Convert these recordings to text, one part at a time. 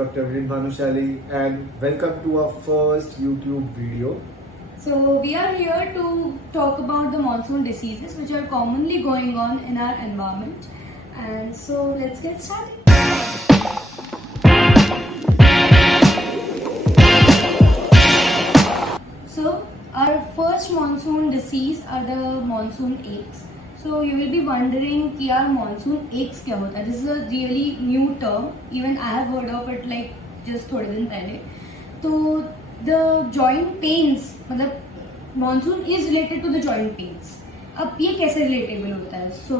Dr. Vinit Bhanushali and welcome to our first YouTube video. So we are here to talk about the monsoon diseases which are commonly going on in our environment. And so let's get started. So our first monsoon disease are the monsoon aches. So you will be wondering कि यार monsoon aches क्या होता है? This is a really new term. Even I have heard of it like just थोड़े दिन पहले. तो the joint pains मतलब monsoon is related to the joint pains. अब ये कैसे relatable होता है? So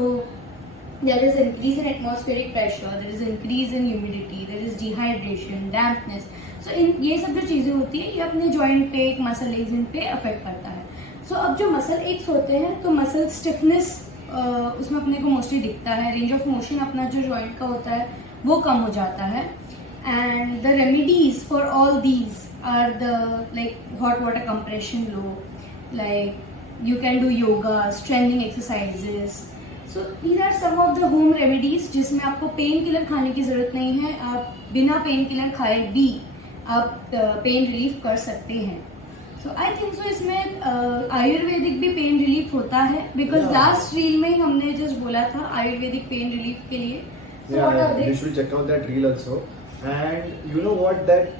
there is increase in atmospheric pressure, there is increase in humidity, there is dehydration, dampness. So इन ये सब जो चीज़ें होती है ये अपने joint पे एक muscle aches इन पे affect करता है. So अब जो muscle aches होते हैं तो muscle stiffness उसमें अपने को मोस्टली दिखता है. रेंज ऑफ मोशन अपना जो जॉइंट का होता है वो कम हो जाता है. And the remedies for all these are the like hot water compression लो, like you can do yoga, strengthening exercises. So these are some of the home remedies जिसमें आपको पेन किलर खाने की जरूरत नहीं है. आप बिना पेन किलर खाए भी आप पेन रिलीफ कर सकते हैं. So I think so इसमें आयुर्वेदिक भी पेन रिलीफ होता है बिकॉज लास्ट रील में हमने जस्ट बोला था आयुर्वेदिक पेन रिलीफ के लिए. So what are they? You should check out that reel also. And you know what, that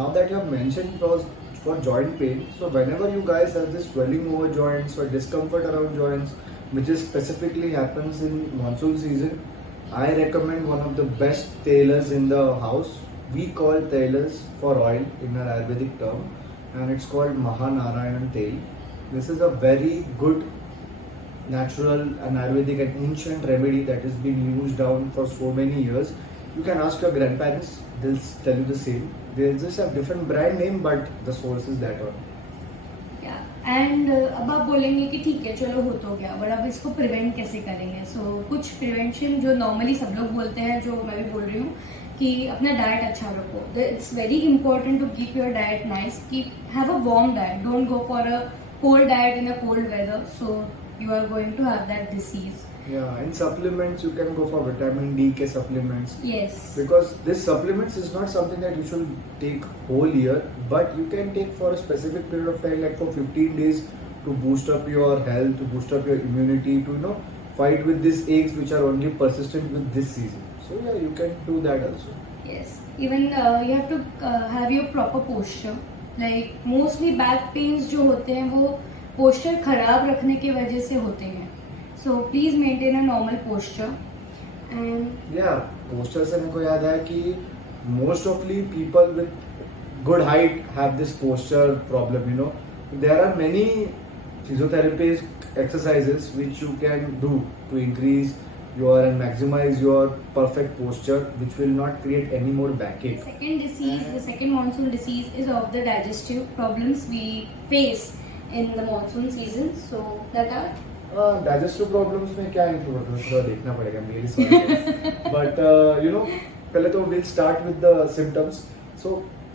now that you have mentioned for joint pain, so whenever you guys have this swelling over joints or discomfort around joints, which is specifically happens in monsoon season, I recommend one of the best tailors in the house. We call tailors for oil in an Ayurvedic term. And it's called Mahanarayan Tel. This is a very good natural and Ayurvedic and ancient remedy that has been used down for so many years. You can ask your grandparents, they'll tell you the same. They'll just have different brand name but the source is that one. And अब आप बोलेंगे कि ठीक है चलो हो तो गया बट अब इसको प्रिवेंट कैसे करेंगे. सो कुछ प्रिवेंशन जो नॉर्मली सब लोग बोलते हैं जो मैं भी बोल रही हूँ कि अपना डाइट अच्छा रखो. It's very important to keep your diet nice. Keep have a warm diet, don't go for a cold diet in a cold weather. So you are going to have that disease. Yeah, in supplements you can go for vitamin D ke supplements. Yes. Because this supplements is not something that you should take whole year, but you can take for a specific period of time, like for 15 days, to boost up your health, to boost up your immunity, to fight with these aches which are only persistent with this season. So yeah, you can do that also. Yes. Even you have to have your proper posture. Like mostly back pains जो होते हैं वो posture खराब रखने की वजह से होते हैं. So please maintain a normal posture. And या पोस्चर से मेरे को याद आया कि मोस्ट ऑफली people with good height have this posture problem. There are many physiotherapies exercises which you can do to increase your and maximize your perfect posture, which will not create any more backache. The second monsoon disease is of the digestive problems we face in the monsoon season. So that are digestive problems में क्या include होता है थोड़ा देखना पड़ेगा मेरी समझ. But पहले तो we'll start with the symptoms. So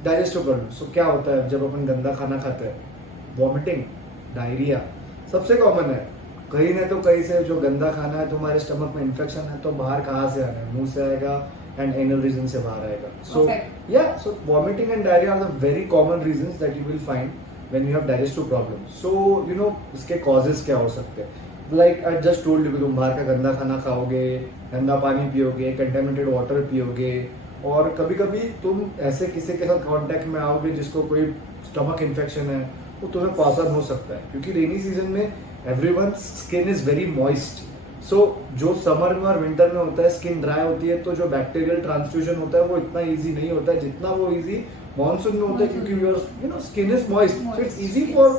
digestive problems. So क्या होता है जब अपन गंदा खाना खाते हैं? Vomiting, diarrhea सबसे कॉमन है. कहीं ना तो कहीं से जो गंदा खाना है तुम्हारे स्टमक में इन्फेक्शन है तो बाहर कहाँ से आना है? मुंह से आएगा एंड एनल रीजन से बाहर आएगा. So vomiting and diarrhoea are the very common reasons that you will find when you have digestive problem. So इसके कॉजेस क्या हो सकते हैं? Like I just told you, तुम बाहर का गंदा खाना खाओगे, गंदा पानी पियोगे, कंटेमिनेटेड वाटर पियोगे, और कभी कभी तुम ऐसे किसी के साथ कॉन्टेक्ट में आओगे जिसको कोई स्टमक इन्फेक्शन है, तो तुम्हें पास ऑन हो सकता है. क्योंकि रेनी सीजन में everyone's skin is very moist. So जो समर में और विंटर में होता है स्किन ड्राई होती है तो जो बैक्टीरियल ट्रांसफ्यूजन होता है वो इतना इजी नहीं होता है जितना वो इजी मॉनसून में होता है. क्योंकि your skin is moist, so it's easy for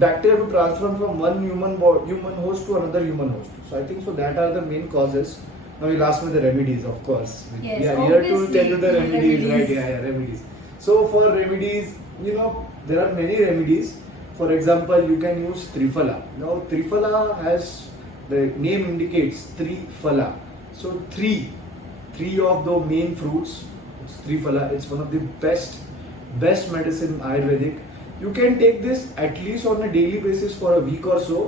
bacteria to transfer from one human host to another human host. So I think so that are the main causes. Now you'll ask me the remedies, of course. Yes, we are here to obviously, tell you the remedies, right? Yeah, remedies. So for remedies, there are many remedies. For example, you can use Triphala. Now, Triphala has, the name indicates Triphala. So, three of the main fruits. It's Triphala. It's one of the best medicine Ayurvedic. You can take this at least on a daily basis for a week or so,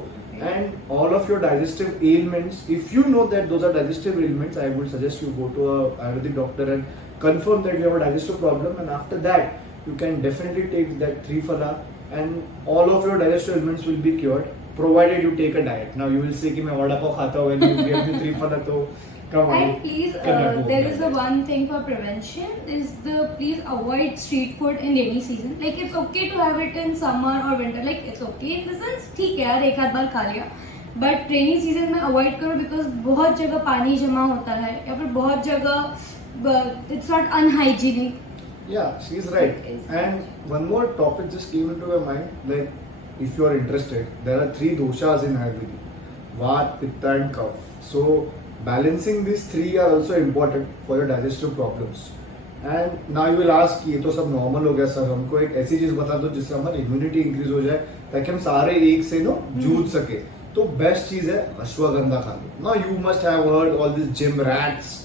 and all of your digestive ailments. If you know that those are digestive ailments, I would suggest you go to a Ayurvedic doctor and confirm that you have a digestive problem, and after that you can definitely take that Triphala, and all of your digestive ailments will be cured, provided you take a diet. Now you will say कि मैं वड़ा पाव खाता हूँ and you give me Triphala, तो come on. And please, cannot go there with is that. the one thing for prevention is the please avoid street food in rainy season. Like it's okay to have it in summer or winter. Like it's okay in the sense ठीक है यार एक आध बार खा लिया. But rainy season में avoid करो because बहुत जगह पानी जमा होता है या फिर बहुत जगह it's not unhygienic. Yeah, she's right. Is- And one more topic just came into my mind. Like, if you are interested, there are 3 doshas in Ayurveda: Vata, Pitta, and Kapha. So, balancing these 3 are also important for your digestive problems. And now you will ask कि ये तो सब normal हो गया sir, हमको एक ऐसी चीज बता दो जिससे हमारी immunity increase हो जाए ताकि हम सारे एक से जूझ सके. तो बेस्ट चीज है अश्वगंधा खा लो. Now you must have heard all these gym rats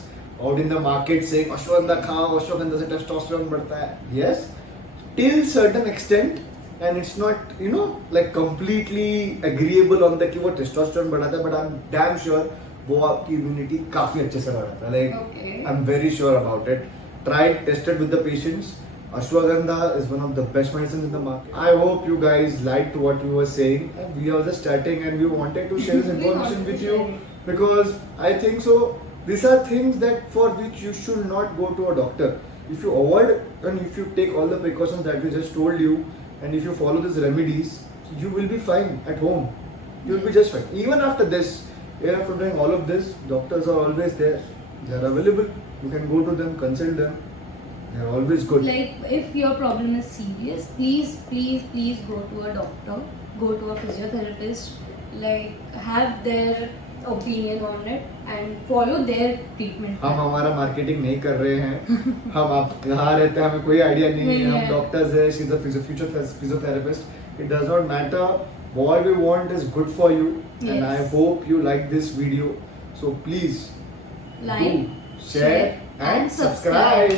out in the market saying ashwagandha खाओ, अश्वगंधा से टेस्टोस्टेरोन बढ़ता है. Yes, till certain extent, and it's not like completely agreeable on the कि वो टेस्टोस्टेरोन बढ़ाता है, but I'm damn sure वो आपकी इम्यूनिटी काफी अच्छे से बढ़ाता है. Like Okay. I'm very sure about it. Tried, tested with the patients. Ashwagandha is one of the best medicines in the market. I hope you guys liked what you were saying. We are just chatting and we wanted to share this We wanted information to with share you it. because I think so. These are things that for which you should not go to a doctor. If you avoid and if you take all the precautions that we just told you, and if you follow these remedies, you will be fine at home. You will be just fine. Even after this, even after doing all of this, doctors are always there. They are available. You can go to them, consult them. They are always good. Like if your problem is serious, please go to a doctor, go to a physiotherapist, like have their opinion on it and follow their treatment. हम हमारा marketing नहीं कर रहे हैं. हम आप कहाँ रहते हैं हमें कोई आइडिया नहीं है. हम डॉक्टर्स है. She is a future physiotherapist. It does not matter. What we want is good for you, and I Yes. hope you like this video. So please Like, do share and subscribe.